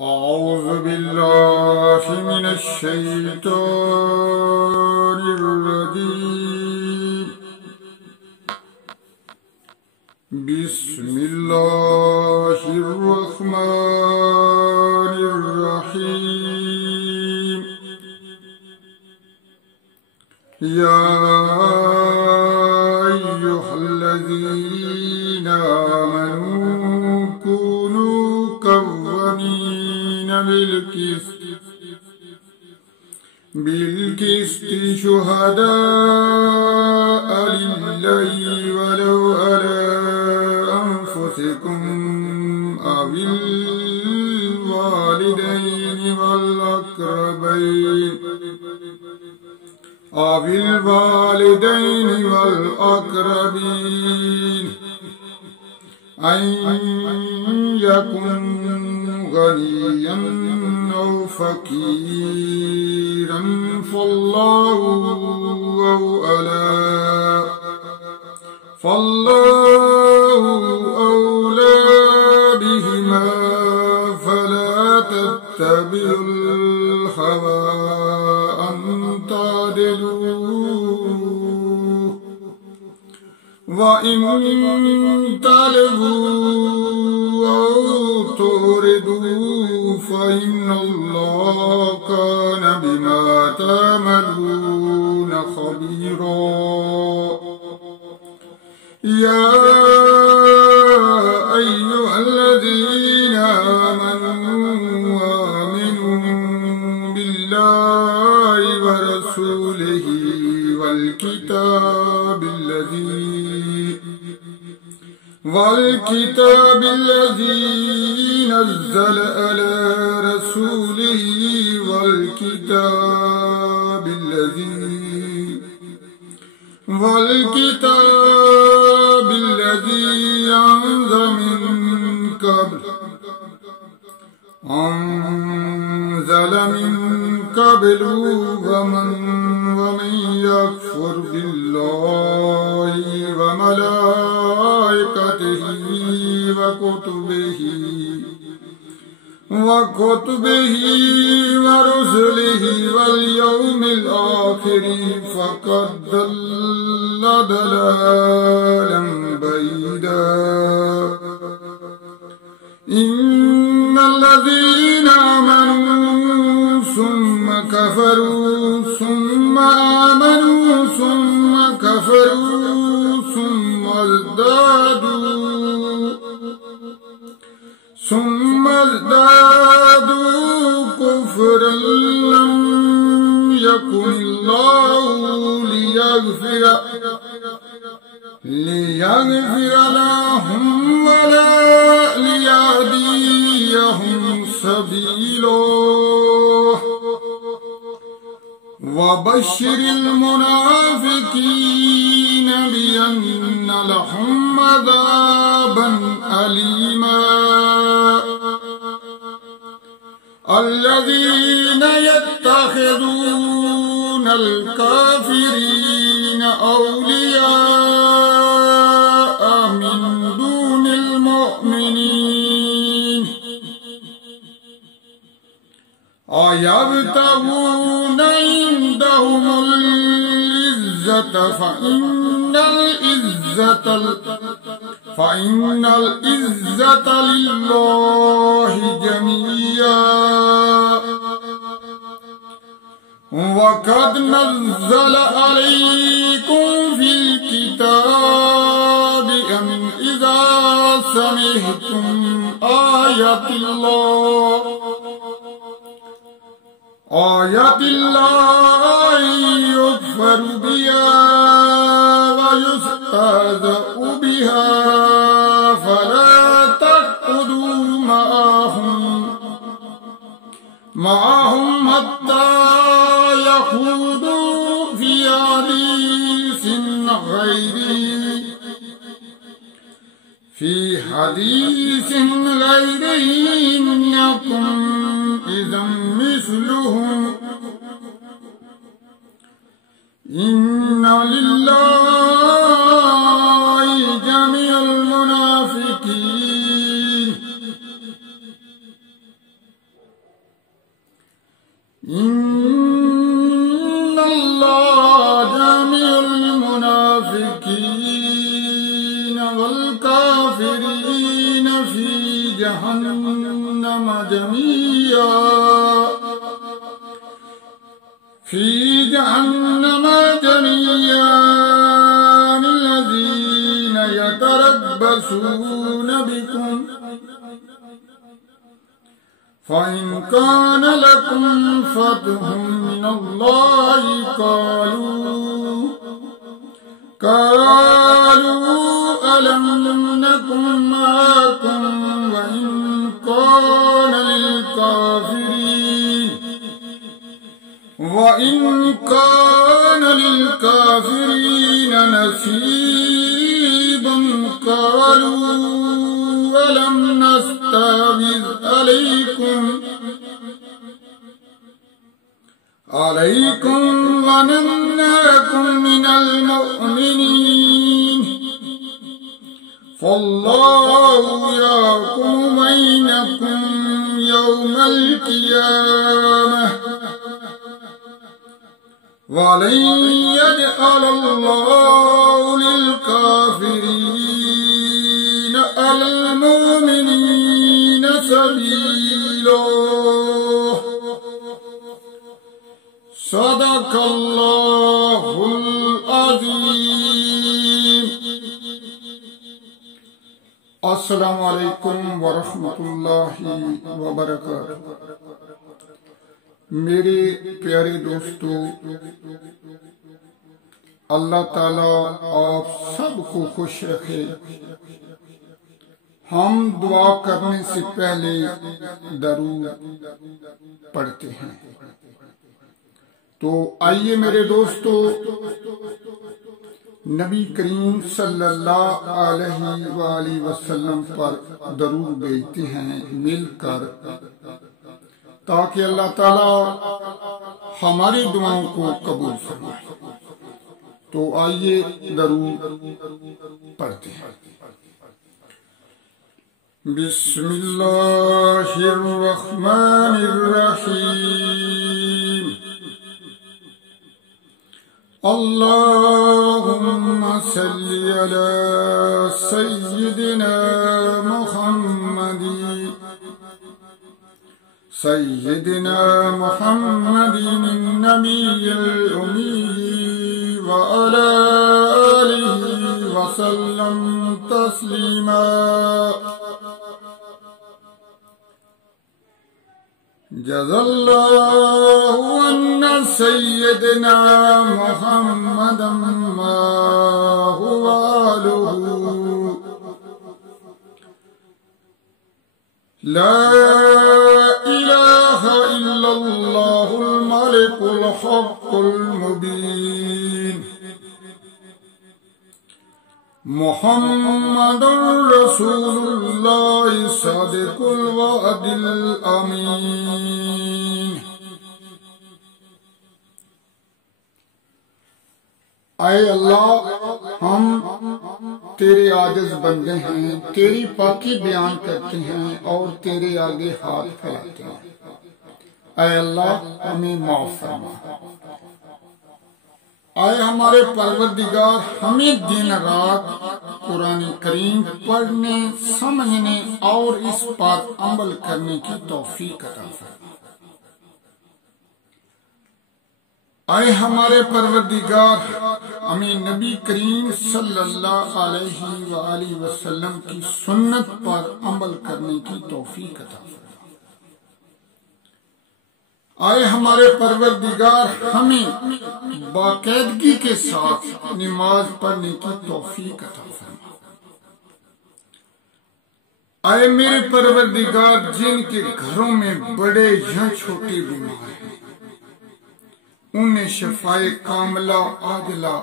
أعوذ بالله من الشيطان الرجيم. بسم الله الرحمن الرحيم. يا أيها الذين آمنوا كونوا قوامين بالقسط شهداء لله ولو على أنفسكم أو الوالدين والأقربين أن يكن غنيا أو فقيرا فالله أولى بهما فلا تتبعوا الهوى أن تعدلوا وإن تلووا أو تردوا فإن الله كان بما تعملون خبيرا. يا أيها الذين آمنوا بالله ورسوله والكتاب الذي نزل على رسوله والكتاب الذي أنزل من قبل ومن يكفر بالله وملائكته وكتبه ورسله واليوم الآخر فقد ضل ضلالا بعيدا. إن الذين آمنوا ثم كفروا ثم آمنوا ثم كفروا ثم ازدادوا كفرا لم يكن الله ليغفر لهم ولا ليهديهم سبيلا. وبشر المنافقين بأن لهم عذابا أليما. الذين يتخذون الكافرين أولياء من دون المؤمنين أيبتغون عندهم العزة فإن العزة لله جميعا. وقد نزل عليكم في الكتاب أن إذا سمعتم آيات الله يكفر بها ويستهزأ بها فلا تقعدوا معهم حتى يخوضوا في حديث غيره إنكم إذا مثلهم. إن لله جميع المنافقين इन्नल्लाह जामिउल मुनाफिकीन वल काफिरीन फी जहन्नम जमीआ फी जहन्नम जमीआ लल्लज़ीना यतरब्बसून बिकुम फ़इन कान लकुम फ़तहुम मिनल्लाहि क़ालू अलम नकुम मअकुम व इन कान लिलकाफिरीन नसीबुन क़ालू अलम नस्तहविज़ अलैकुम व नमनअकुम मिनल मुअ्मिनीन फ़ल्लाहु यहकुमु बैनकुम यौमल क़ियामह व लन यजअलल्लाहु लिलकाफिरीन अलल मुअ्मिनीन सबीला। सदक़ल्लाहुल अज़ीम। अस्सलामु अलैकुम व रहमतुल्लाहि व बरकातुहू। मेरे प्यारे दोस्तों, अल्लाह ताला आप सबको खुश रखे। हम दुआ करने से पहले दरूद पढ़ते हैं। तो आइए मेरे दोस्तों, नबी करीम सल्लल्लाहु अलैहि वसल्लम पर दरूद भेजते हैं मिलकर, ताकि अल्लाह ताला हमारी दुआओं को कबूल फरमाए। तो आइए दरूद पढ़ते हैं। बिस्मिल्लाहिर्रहमानिर्रहीम। अल्लाहुम्मा सल्लि अला सय्यिदिना मुहम्मदिन नबिय्यिल उम्मी व अला आलिहि व सल्लम तस्लीमा। जज़ल्लाहु अन्ना सय्यिदना मुहम्मदन मा हुवा लहू ला इलाहा इल्लल्लाहुल मलिकुल हक़्क़ुल मुबीन मुहम्मदुर रसूलुल्लाह सादिकुल वअदिल अमीन। आए अल्लाह, हम तेरे आजिज़ बंदे हैं, तेरी पाकी बयान करते हैं और तेरे आगे हाथ फैलाते हैं। आए अल्लाह, हमें माफ फरमा। आए हमारे परवरदिगार, हमें दिन रात कुरान करीम पढ़ने, समझने और इस पर अमल करने की तौफीक अता फरमा। आए हमारे परवरदिगार, हमें नबी करीम सल्लल्लाहु अलैहि वसल्लम की सुन्नत पर अमल करने की तौफीक अता फरमा। आए हमारे परवरदिगार, हमें बाकायदगी के साथ नमाज पढ़ने की तौफीक अता फरमा। आए मेरे परवरदिगार, जिनके घरों में बड़े या छोटे बीमार हैं, उन्हें शफाए कामला आजला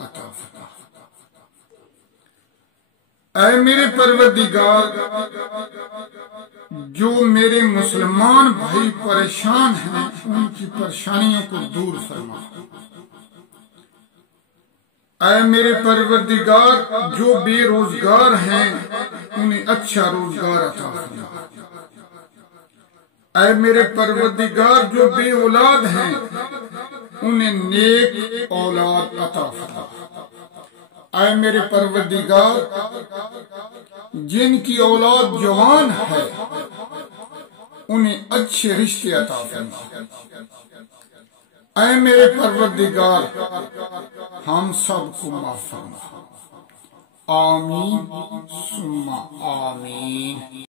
अता फरमा। ऐ मेरे परवरदिगार, जो मेरे मुसलमान भाई परेशान हैं, उनकी परेशानियों को दूर फरमा। ऐ मेरे परवरदिगार, जो बेरोजगार हैं, उन्हें अच्छा रोजगार अता फरमा। ऐ मेरे परवरदिगार जो बे औलाद हैं उन्हें नेक औलाद अता फरमा। ऐ मेरे परवरदिगार जिनकी औलाद जवान है उन्हें अच्छे रिश्ते अता फरमा। ऐ मेरे परवरदिगार हम सबको माफ फरमा। आमीन सुम्मा आमीन।